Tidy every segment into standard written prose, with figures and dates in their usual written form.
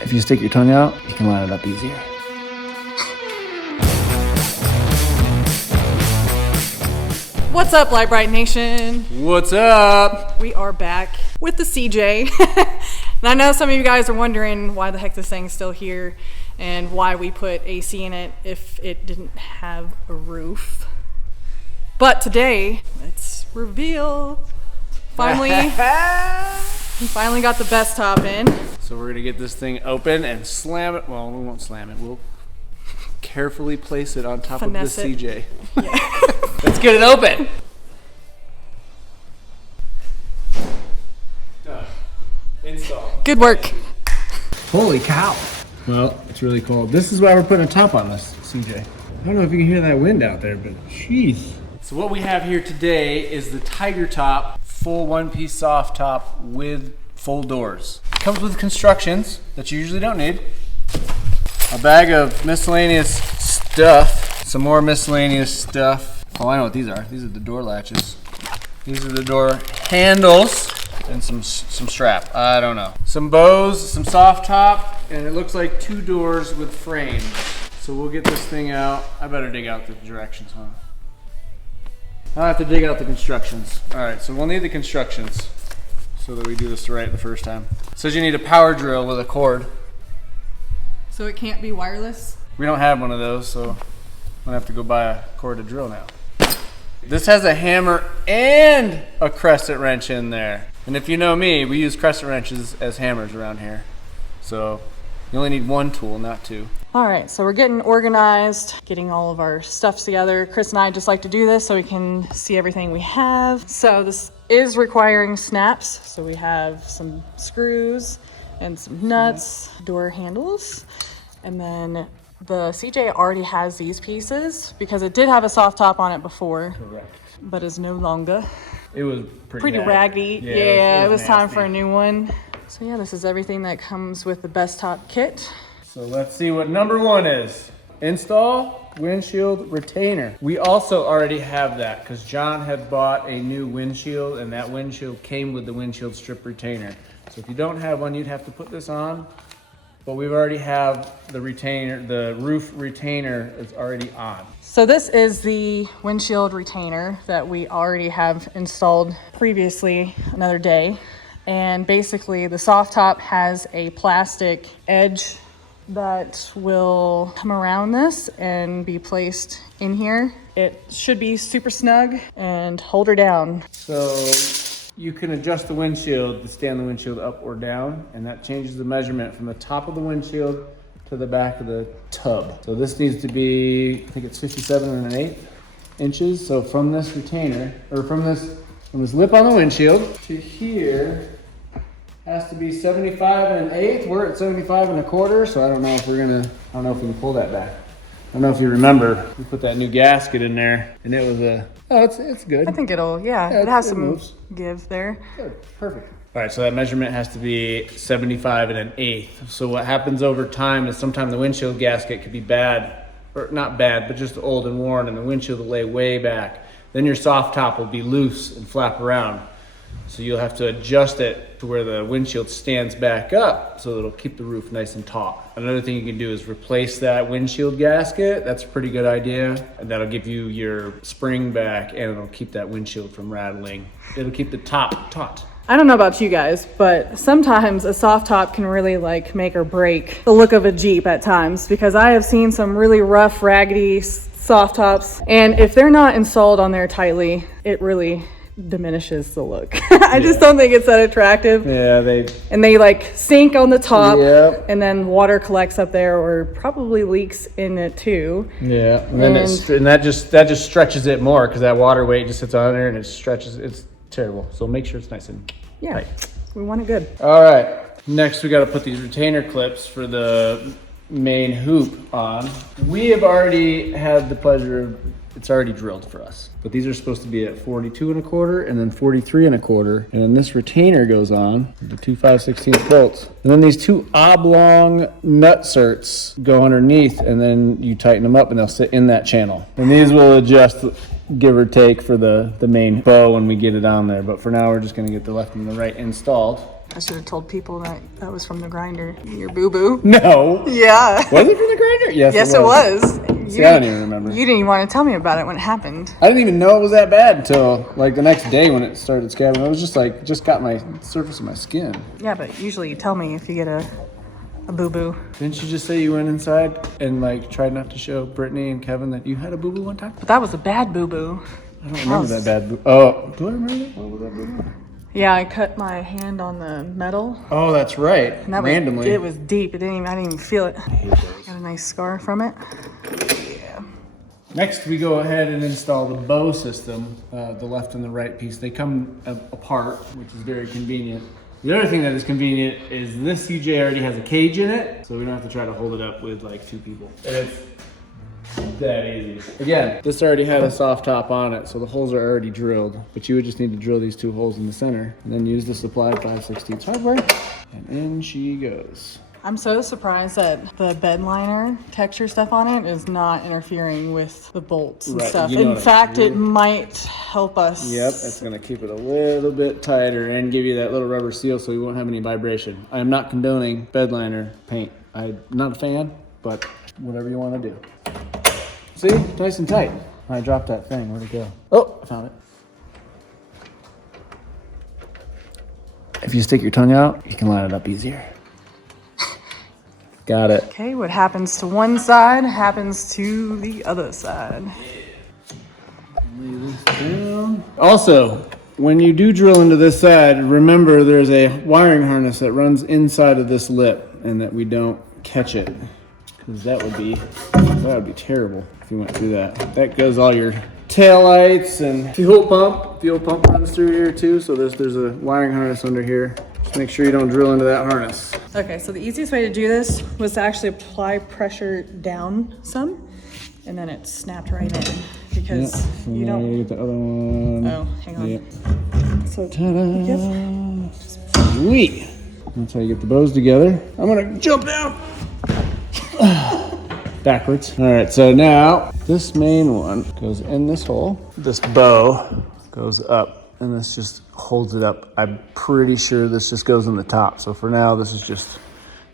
if you stick your tongue out, you can line it up easier. What's up, Brite Nation? What's up? We are back with the CJ. And I know some of you guys are wondering why the heck this thing's still here and why we put AC in it if it didn't have a roof. But today, let's reveal. Finally, we finally got the Bestop in. So we're gonna get this thing open and slam it. Well, we won't slam it. We'll carefully place it on top Finesse of the CJ. Yeah. Let's get it open. Done. Install. Good work. Holy cow. Well, it's really cold. This is why we're putting a top on this, CJ. I don't know if you can hear that wind out there, but jeez. So what we have here today is the Tigertop full one-piece soft top with full doors. It comes with constructions that you usually don't need. A bag of miscellaneous stuff. Some more miscellaneous stuff. Oh, I know what these are. These are the door latches. These are the door handles. And some strap. I don't know. Some bows, some soft top, and it looks like 2 doors with frames. So we'll get this thing out. I better dig out the directions, huh? I'll have to dig out the constructions. All right, so we'll need the constructions so that we do this right the first time. It says you need a power drill with a cord. So it can't be wireless? We don't have one of those, so I'm gonna have to go buy a cord to drill now. This has a hammer and a crescent wrench in there. And if you know me, we use crescent wrenches as hammers around here. So you only need 1 tool, not 2. All right, so we're getting organized, getting all of our stuff together. Chris and I just like to do this so we can see everything we have. So this is requiring snaps. So we have some screws and some nuts, door handles, and then the CJ already has these pieces because it did have a soft top on it before. Correct. But is no longer. It was Pretty raggedy. Yeah, it was time for a new one. So yeah, this is everything that comes with the Bestop kit. So let's see what number 1 is. Install windshield retainer. We also already have that because John had bought a new windshield and that windshield came with the windshield strip retainer. So if you don't have one, you'd have to put this on. But we already have the retainer, the roof retainer is already on. So this is the windshield retainer that we already have installed previously another day. And basically the soft top has a plastic edge that will come around this and be placed in here. It should be super snug and hold her down. So you can adjust the windshield to stand the windshield up or down, and that changes the measurement from the top of the windshield to the back of the tub. So this needs to be, I think it's 57 1/8 inches. So from this retainer, or from this lip on the windshield to here, has to be 75 1/8. We're at 75 1/4, so I don't know if we can pull that back. I don't know if you remember, we put that new gasket in there, and it was it's good. I think it has some moves. Give there. Good, perfect. All right, so that measurement has to be 75 1/8. So what happens over time is sometimes the windshield gasket could be bad, or not bad, but just old and worn, and the windshield will lay way back. Then your soft top will be loose and flap around. So you'll have to adjust it to where the windshield stands back up so it'll keep the roof nice and taut. Another thing you can do is replace that windshield gasket. That's a pretty good idea. And that'll give you your spring back and it'll keep that windshield from rattling. It'll keep the top taut. I don't know about you guys, but sometimes a soft top can really make or break the look of a Jeep at times, because I have seen some really rough, raggedy soft tops. And if they're not installed on there tightly, it really diminishes the look. I just don't think it's that attractive. Yeah, they sink on the top. Yep. And then water collects up there or probably leaks in it too. Yeah, and then that just stretches it more because that water weight just sits on there and it stretches. It's terrible. So make sure it's nice and tight. We want it good. All right, next we got to put these retainer clips for the main hoop on. We have already had the pleasure of, it's already drilled for us, but these are supposed to be at 42 1/4 and then 43 1/4, and then this retainer goes on the 2 5/16 bolts, and then these 2 oblong nut certs go underneath, and then you tighten them up and they'll sit in that channel, and these will adjust give or take for the main bow when we get it on there. But for now we're just going to get the left and the right installed. I should have told people that that was from the grinder. Your boo-boo. No. Yeah. Was it from the grinder? Yes, Yes, it was. See, I don't even remember. You didn't even want to tell me about it when it happened. I didn't even know it was that bad until like the next day when it started scabbing. It was just like, just got my surface of my skin. Yeah, but usually you tell me if you get a boo-boo. Didn't you just say you went inside and like tried not to show Brittany and Kevin that you had a boo-boo one time? But that was a bad boo-boo. I don't remember that bad boo. Oh, do I remember that? What was that boo-boo? Yeah, I cut my hand on the metal. Oh, that's right. And that randomly. It was deep. I didn't even feel it. I hate those. Got a nice scar from it. Yeah. Next, we go ahead and install the bow system, the left and the right piece. They come apart, which is very convenient. The other thing that is convenient is this CJ already has a cage in it, so we don't have to try to hold it up with like two people. And it's that easy. Again, this already had a soft top on it, so the holes are already drilled, but you would just need to drill these two holes in the center and then use the supplied 5/16 hardware, and in she goes. I'm so surprised that the bed liner texture stuff on it is not interfering with the bolts and Right, stuff. you know In fact, it might help us. Yep, it's gonna keep it a little bit tighter and give you that little rubber seal so you won't have any vibration. I am not condoning bed liner paint. I'm not a fan, but whatever you wanna do. See, nice and tight. I dropped that thing, where'd it go? Oh, I found it. If you stick your tongue out, you can line it up easier. Got it. Okay, what happens to one side happens to the other side. Lay this down. Also, when you do drill into this side, remember there's a wiring harness that runs inside of this lip and that we don't catch it. Because that would be terrible if you went through that. That goes all your tail lights and fuel pump. Fuel pump runs through here too, so there's a wiring harness under here. Just make sure you don't drill into that harness. Okay, so the easiest way to do this was to actually apply pressure down some, and then it snapped right in because So you now don't. you get the other one. Oh, hang on. Yep. So Ta-da! Sweet. That's how you get the bows together. I'm gonna jump down. Backwards. All right, so now this main one goes in this hole. This bow goes up and this just holds it up. I'm pretty sure this just goes in the top. So for now, this is just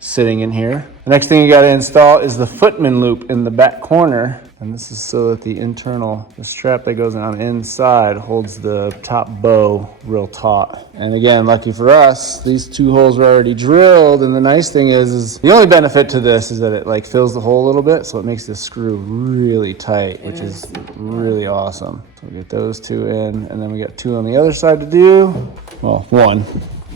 sitting in here. The next thing you gotta install is the footman loop in the back corner. And this is so that the strap that goes on inside holds the top bow real taut. And again, lucky for us, these two holes are already drilled. And the nice thing is the only benefit to this is that it like fills the hole a little bit. So it makes this screw really tight, which is really awesome. So we get those two in, and then we got two on the other side to do. Well,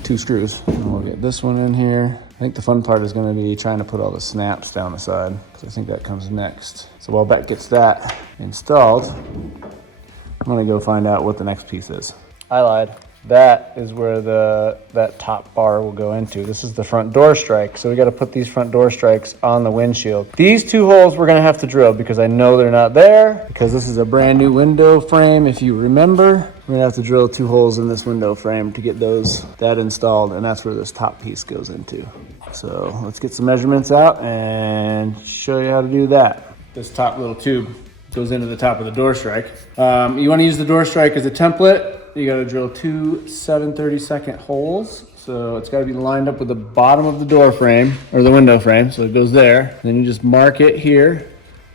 two screws. And we'll get this one in here. I think the fun part is going to be trying to put all the snaps down the side, because I think that comes next. So while Beck gets that installed, I'm going to go find out what the next piece is. I lied. That is where that top bar will go into. This is the front door strike. So we got to put these front door strikes on the windshield. These two holes we're going to have to drill because I know they're not there, because this is a brand new window frame. If you remember, we're going to have to drill two holes in this window frame to get that installed, and that's where this top piece goes into. So let's get some measurements out and show you how to do that. This top little tube goes into the top of the door strike. You want to use the door strike as a template. You got to drill two 7/32 holes. So it's got to be lined up with the bottom of the door frame or the window frame. So it goes there. And then you just mark it here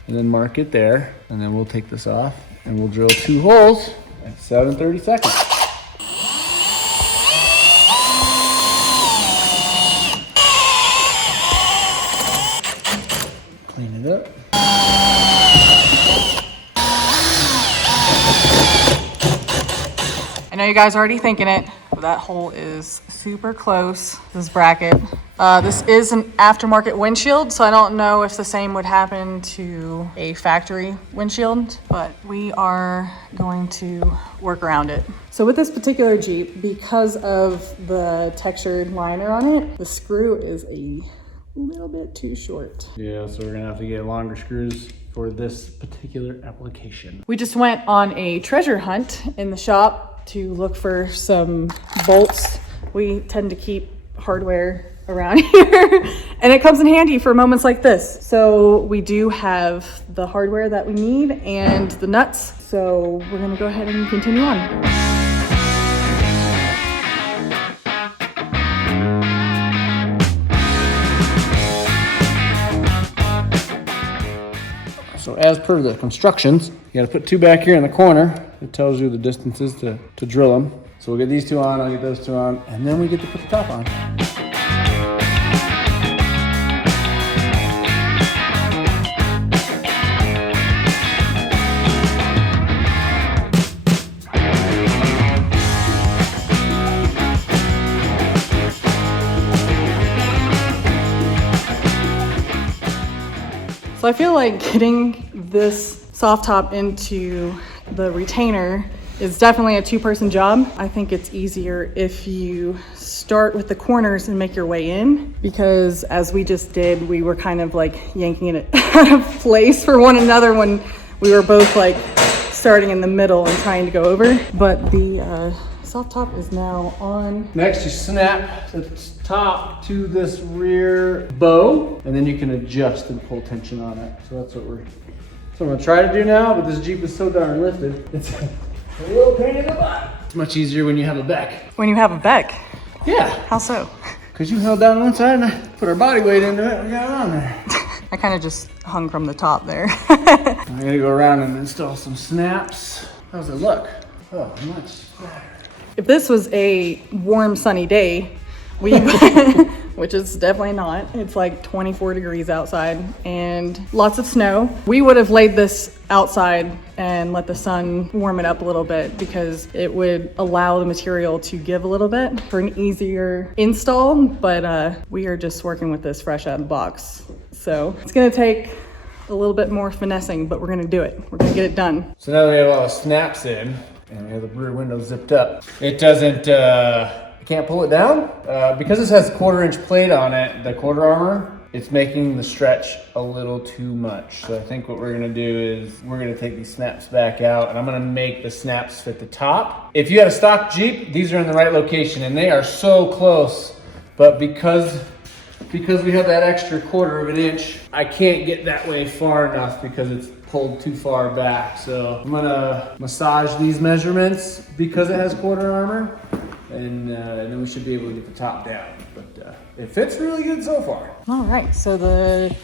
and then mark it there. And then we'll take this off and we'll drill two holes at 7/32. Clean it up. I know you guys are already thinking it, but that hole is super close, this bracket. This is an aftermarket windshield, so I don't know if the same would happen to a factory windshield, but we are going to work around it. So with this particular Jeep, because of the textured liner on it, the screw is a little bit too short. Yeah, so we're gonna have to get longer screws for this particular application. We just went on a treasure hunt in the shop to look for some bolts. We tend to keep hardware around here and it comes in handy for moments like this. So we do have the hardware that we need and the nuts. So we're gonna go ahead and continue on. as per the constructions, you gotta put 2 back here in the corner. It tells you the distances to drill them. So we'll get these 2 on, I'll get those 2 on, and then we get to put the top on. So I feel like getting this soft top into the retainer is definitely a 2-person job. I think it's easier if you start with the corners and make your way in, because as we just did, we were kind of like yanking it out of place for one another when we were both like starting in the middle and trying to go over. But the soft top is now on. Next, you snap the top to this rear bow, and then you can adjust and pull tension on it. So that's what I'm gonna try to do now, but this Jeep is so darn lifted. It's a little pain in the butt. It's much easier when you have a beck. When you have a beck? Yeah. How so? Because you held down one side and I put our body weight into it and we got it on there. I kind of just hung from the top there. I'm gonna go around and install some snaps. How's it look? Oh, much better. If this was a warm, sunny day, which is definitely not, it's like 24 degrees outside and lots of snow, we would have laid this outside and let the sun warm it up a little bit, because it would allow the material to give a little bit for an easier install. But we are just working with this fresh out of the box. So it's gonna take a little bit more finessing, but we're gonna do it. We're gonna get it done. So now that we have all the snaps in, and we have the rear window zipped up, it doesn't, you can't pull it down. Because this has 1/4-inch plate on it, the quarter armor, it's making the stretch a little too much. So I think what we're gonna do is we're gonna take these snaps back out, and I'm gonna make the snaps fit the top. If you had a stock Jeep, these are in the right location, and they are so close, but because we have that extra 1/4 inch, I can't get that way far enough because it's pulled too far back. So I'm gonna massage these measurements because it has quarter armor, and then we should be able to get the top down. But it fits really good so far. All right, so the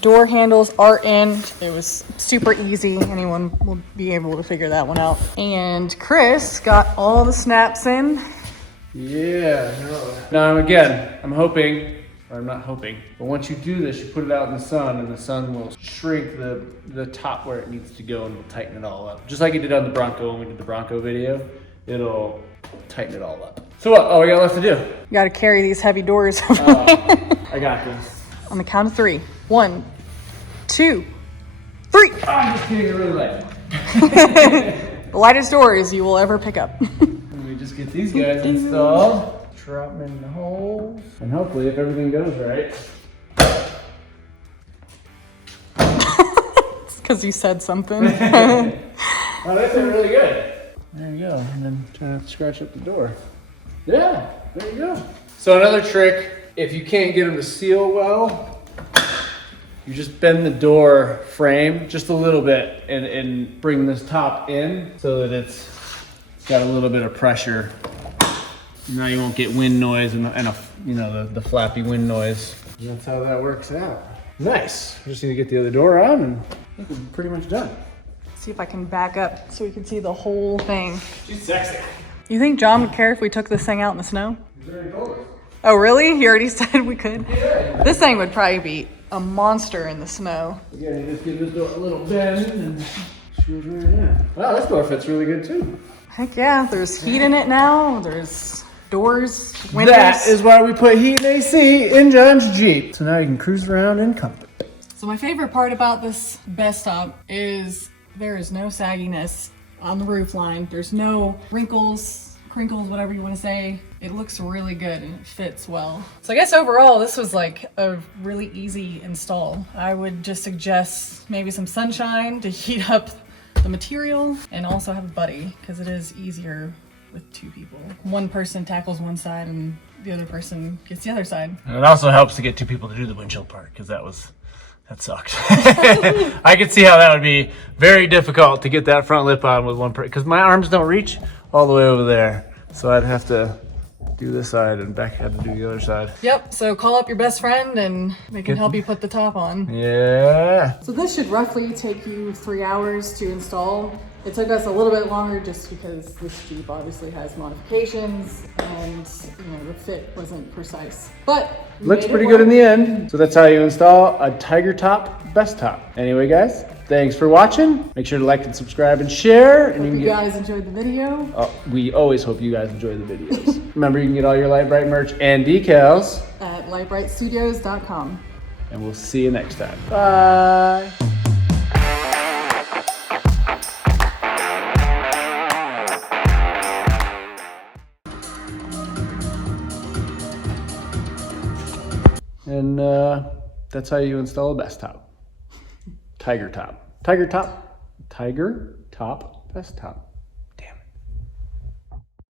door handles are in. It was super easy. Anyone will be able to figure that one out. And Chris got all the snaps in. Yeah. Now again, I'm hoping, or I'm not hoping, but once you do this, you put it out in the sun, and the sun will shrink the top where it needs to go, and will tighten it all up. Just like it did on the Bronco when we did the Bronco video, it'll tighten it all up. So what, we got left to do? You gotta carry these heavy doors. I got this. On the count of 3. 1, 2, 3. I'm just kidding, it really light. The lightest doors you will ever pick up. Let me just get these guys installed. Drop them in the holes. And hopefully, if everything goes right. It's because you said something. Oh, that's really good. There you go. And then try not to scratch up the door. Yeah, there you go. So another trick, if you can't get them to seal well, you just bend the door frame just a little bit and bring this top in so that it's got a little bit of pressure. Now you won't get wind noise and the flappy wind noise. And that's how that works out. Nice. We just need to get the other door on, and I think we're pretty much done. See if I can back up so we can see the whole thing. She's sexy. You think John would care if we took this thing out in the snow? He's already told us. Oh, really? He already said we could? Yeah. This thing would probably be a monster in the snow. Again, you just give this door a little bend and she goes right in. Wow, this door fits really good too. Heck yeah, there's heat in it now. There's doors, windows. That is why we put heat and AC in John's Jeep. So now you can cruise around in comfort. So my favorite part about this Bestop is there is no sagginess on the roof line. There's no wrinkles, crinkles, whatever you want to say. It looks really good and it fits well. So I guess overall, this was like a really easy install. I would just suggest maybe some sunshine to heat up the material, and also have a buddy, because it is easier with 2 people. One person tackles one side and the other person gets the other side. And it also helps to get 2 people to do the windshield part, because that sucks. I could see how that would be very difficult to get that front lip on with one person, because my arms don't reach all the way over there. So I'd have to do this side and Beck had to do the other side. Yep, so call up your best friend and they can help you put the top on. Yeah. So this should roughly take you 3 hours to install. It took us a little bit longer just because this Jeep obviously has modifications and the fit wasn't precise. But looks pretty good in the end. So that's how you install a Tigertop Bestop. Anyway, guys, thanks for watching. Make sure to like and subscribe and share. And Hope you guys enjoyed the video. We always hope you guys enjoy the videos. Remember, you can get all your Lite Brite merch and decals at litebritstudios.com. And we'll see you next time. Bye. And that's how you install a Bestop. Tigertop. Tigertop. Tigertop Bestop.